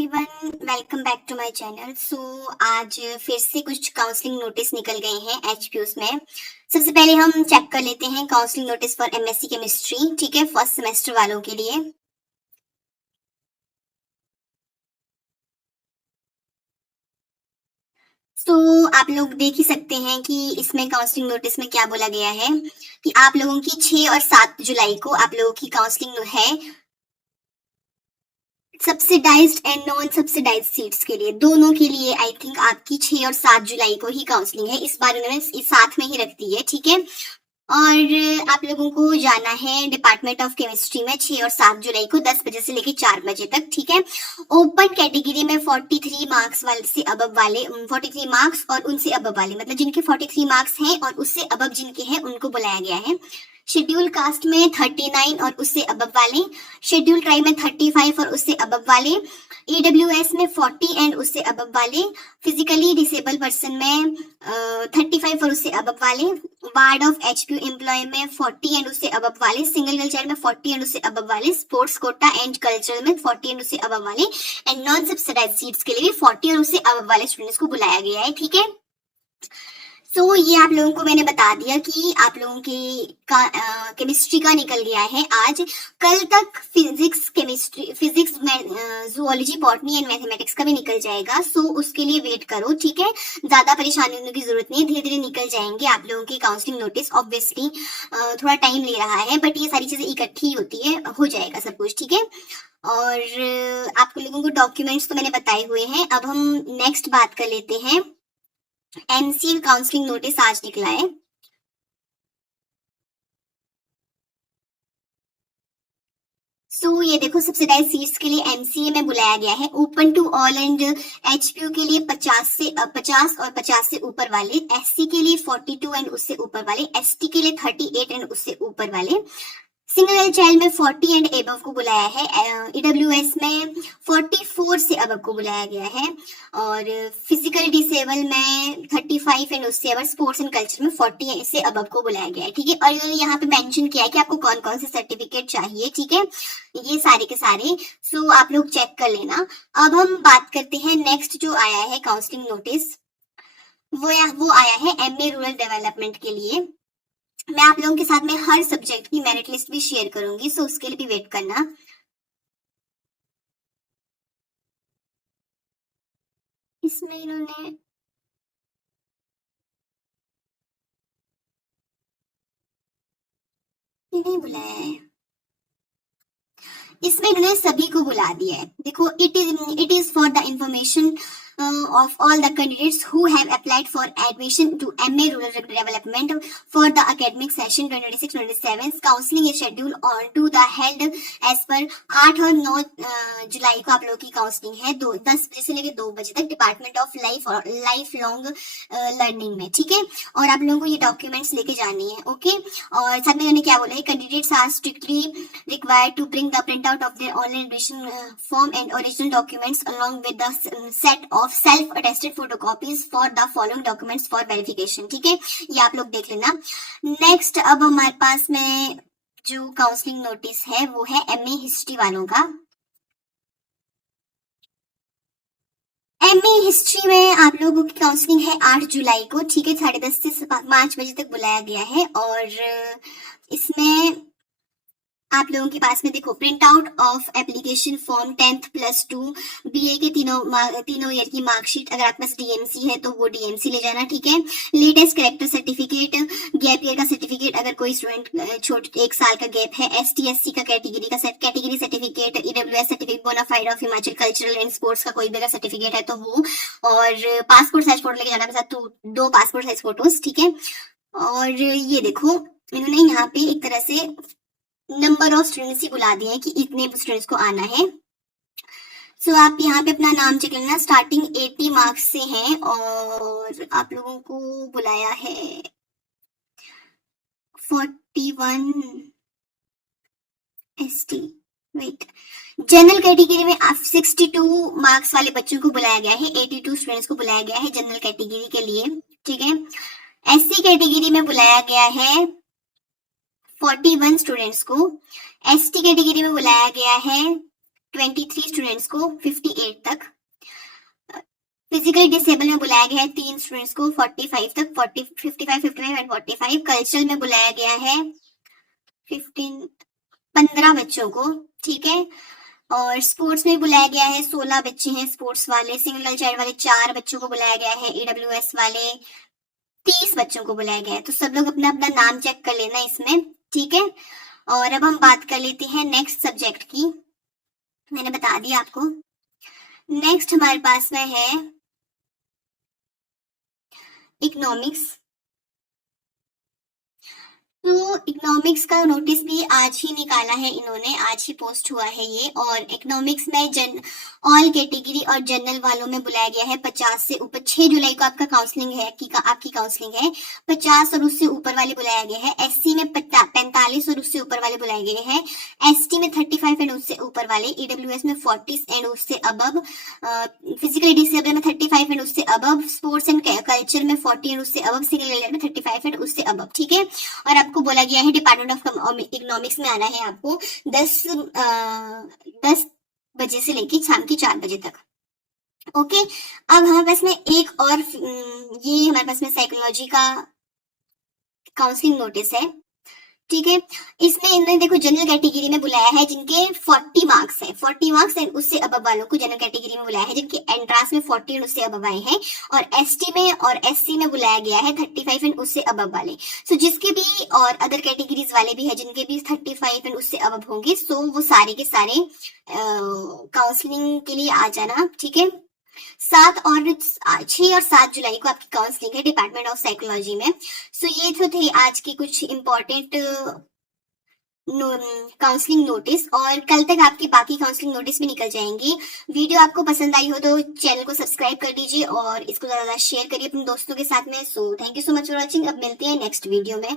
Everyone, welcome back to my channel. आज फिर से कुछ काउंसलिंग नोटिस निकल गए हैं एचपीयूस में। सबसे पहले हम चेक कर लेते हैं counselling notice for MSc chemistry, ठीक है, फर्स्ट सेमेस्टर वालों के लिए। आप लोग देख ही सकते हैं कि इसमें काउंसलिंग नोटिस में क्या बोला गया है कि आप लोगों की 6 और 7 जुलाई को आप लोगों की काउंसलिंग है subsidised and non subsidised seats के लिए, दोनों के लिए। आई थिंक आपकी 6 और 7 जुलाई को ही काउंसलिंग है, इस बार उन्होंने साथ में ही रख दी है, ठीक है। और आप लोगों को जाना है डिपार्टमेंट ऑफ केमिस्ट्री में 6 और 7 जुलाई को 10 बजे से लेकर 4 बजे तक, ठीक है। ओपन कैटेगरी में 43 मार्क्स वाले से अबव वाले, 43 मार्क्स और उनसे अबव वाले, मतलब जिनके 43 मार्क्स हैं और उससे अबव जिनके हैं उनको बुलाया गया है। शेड्यूल कास्ट में 39 और उससे अबव वाले, शेड्यूल ट्राइब में 35 और उससे अबव वाले, ईडब्ल्यूएस में 40 एंड उससे अबव वाले, फिजिकली डिसेबल पर्सन में 35 और उससे अबव वाले, वार्ड ऑफ एचपीयू एम्प्लॉय में 40 एंड उससे अबव वाले, सिंगल गर्ल चाइल्ड में 40 एंड उससे अबव वाले, स्पोर्ट्स कोटा एंड कल्चरल में 40 एंड उससे अबव वाले, एंड नॉन सब्सिडाइज्ड सीट्स के लिए भी 40 और उससे अबव वाले स्टूडेंट्स को बुलाया गया है, ठीक है। ये आप लोगों को मैंने बता दिया कि आप लोगों के केमिस्ट्री का निकल गया है आज। कल तक physics zoology, botany and mathematics का भी निकल जाएगा। उसके लिए वेट करो, ठीक है। ज्यादा परेशानी होने की जरूरत नहीं है, धीरे धीरे निकल जाएंगे आप लोगों के काउंसलिंग नोटिस। ऑब्वियसली थोड़ा टाइम ले रहा है, बट ये सारी चीजें इकट्ठी होती है, हो जाएगा सब कुछ, ठीक है। और आप लोगों को डॉक्यूमेंट्स तो मैंने बताए हुए हैं। अब हम नेक्स्ट बात कर लेते हैं। एमसीए काउंसलिंग नोटिस आज निकला है। ये देखो, सब्सिडाइज सीट्स के लिए एमसीए में बुलाया गया है। Open to all and HPU के लिए 50 और 50 से ऊपर वाले, एससी के लिए 42 एंड उससे ऊपर वाले, एसटी के लिए 38 एंड उससे ऊपर वाले, सिंगल चाइल्ड में 40 एंड एबव को बुलाया है, ईडब्ल्यूएस में 44 से अबव को बुलाया गया है, और फिजिकल डिसेबल में 35 एंड उससे अबव, स्पोर्ट्स एंड कल्चर में 40 से अबव को बुलाया गया है, ठीक है। और यहाँ पे मेंशन किया है कि आपको कौन कौन से सर्टिफिकेट चाहिए, ठीक है, ये सारे के सारे। आप लोग चेक कर लेना। अब हम बात करते हैं नेक्स्ट जो आया है काउंसलिंग नोटिस, वो आया है एमए रूरल डेवलपमेंट के लिए। मैं आप लोगों के साथ में हर सब्जेक्ट की मेरिट लिस्ट भी शेयर करूंगी, उसके लिए भी वेट करना। इसमें इन्होंने नहीं बुलाया है, इसमें इन्होंने सभी को बुला दिया है। देखो, it is for the information of all the candidates who have applied for admission to MA Rural Development for the academic session 2026-27. Counseling is scheduled on to the held as per 8 और 9 जुलाई को आप लोगों की counselling है 10 बजे से लेकर 2 बजे तक, department of life long learning में, ठीक है। और आप लोगों को ये डॉक्यूमेंट्स लेके जानी है, ओके। और साथ में उन्होंने क्या बोला है, candidates are strictly required to bring the printout of their online admission form and original documents along with the set of self-attested photocopies for the following documents for verification, ठीक है। ये आप लोग देख लेना। नेक्स्ट अब हमारे पास में जो काउंसलिंग नोटिस है वो है एमए हिस्ट्री वालों का। एमए हिस्ट्री में आप लोगों की काउंसलिंग है 8 जुलाई को, ठीक है, 10:30 से 5 बजे तक बुलाया गया है। और इसमें आप लोगों के पास में देखो, print out of application form 10th+2 BA के तीनों ईयर की मार्कशीट, अगर आपके पास डीएमसी है तो वो डीएमसी ले जाना, ठीक है। Latest character certificate, gap year का सर्टिफिकेट अगर कोई स्टूडेंट 1 साल का गैप है, ST/SC का category certificate, EWS certificate, bonafide of Himachal cultural and sports का कोई भी अगर सर्टिफिकेट है तो वो, और पासपोर्ट साइज फोटो लेके जाना के साथ 2 पासपोर्ट साइज फोटोज, ठीक है। और ये देखो, इन्होंने यहाँ पे एक तरह से नंबर ऑफ स्टूडेंट्स ही बुला दिए हैं कि इतने स्टूडेंट्स को आना है। आप यहाँ पे अपना नाम चेक लेना। स्टार्टिंग 80 मार्क्स से है और आप लोगों को बुलाया है 41 ST। वेट, जनरल कैटेगरी में 62 मार्क्स वाले बच्चों को बुलाया गया है, 82 स्टूडेंट्स को बुलाया गया है जनरल कैटेगरी के लिए, ठीक है। SC कैटेगरी में बुलाया गया है 41 स्टूडेंट्स को, ST कैटेगरी में बुलाया गया है 23 स्टूडेंट्स को 58 तक। फिजिकली डिसेबल में बुलाया गया है 3 स्टूडेंट्स को 45 तक, 55 एंड 45। कल्चरल में बुलाया गया है 15 बच्चों को, ठीक है। और स्पोर्ट्स में बुलाया गया है 16 बच्चे हैं स्पोर्ट्स वाले। सिंगल चाइल्ड वाले 4 बच्चों को बुलाया गया है। AWS वाले 30 बच्चों को बुलाया गया है। तो सब लोग अपना अपना नाम चेक कर लेना इसमें, ठीक है। और अब हम बात कर लेते हैं नेक्स्ट सब्जेक्ट की। मैंने बता दिया आपको। नेक्स्ट हमारे पास में है इकोनॉमिक्स। तो इकोनॉमिक्स का नोटिस भी आज ही निकाला है इन्होंने, आज ही पोस्ट हुआ है ये। और इकोनॉमिक्स में ऑल कैटेगरी और जनरल वालों में बुलाया गया है 50 से ऊपर। 6 जुलाई को आपका काउंसलिंग है आपकी काउंसलिंग है। 50 और उससे ऊपर वाले बुलाया गया है। SC में 45 और उससे ऊपर वाले बुलाए गए हैं। ST में 35 एंड उससे ऊपर वाले। EWS में 40 एंड उससे अबव। फिजिकली डिसेबल में 35 एंड उससे अबव। स्पोर्ट्स एंड कल्चर में 40 एंड उससे अबव। सिंगल एलिमेंट में 35 एंड उससे अबव, ठीक है। और आपको बोला गया है डिपार्टमेंट ऑफ इकोनॉमिक्स में आना है आपको 10 बजे से लेकर शाम की 4 बजे तक। ओके, अब हमारे पास में एक और ये हमारे पास में साइकोलॉजी का काउंसलिंग नोटिस है, ठीक है। इसमें इन्होंने देखो जनरल कैटेगरी में बुलाया है जिनके 40 मार्क्स है। 40 मार्क्स एंड उससे अबव वालों को जनरल कैटेगरी में बुलाया है जिनके एंट्रांस में 40 एंड उससे अबव आए हैं। और ST में और SC में बुलाया गया है 35 एंड उससे अबव वाले। सो जिसके भी और अदर कैटेगरीज वाले भी है जिनके भी 35 एंड उससे अबव होंगे, सो वो सारे के सारे काउंसलिंग के लिए आ जाना, ठीक है। 6 और 7 जुलाई को आपकी काउंसलिंग है डिपार्टमेंट ऑफ साइकोलॉजी में। सो ये तो थे आज की कुछ इंपॉर्टेंट काउंसलिंग नोटिस। और कल तक आपकी बाकी काउंसलिंग नोटिस भी निकल जाएंगी। वीडियो आपको पसंद आई हो तो चैनल को सब्सक्राइब कर दीजिए और इसको ज्यादा शेयर करिए अपने दोस्तों के साथ में। So thank you so much for watching. अब मिलते हैं नेक्स्ट वीडियो में।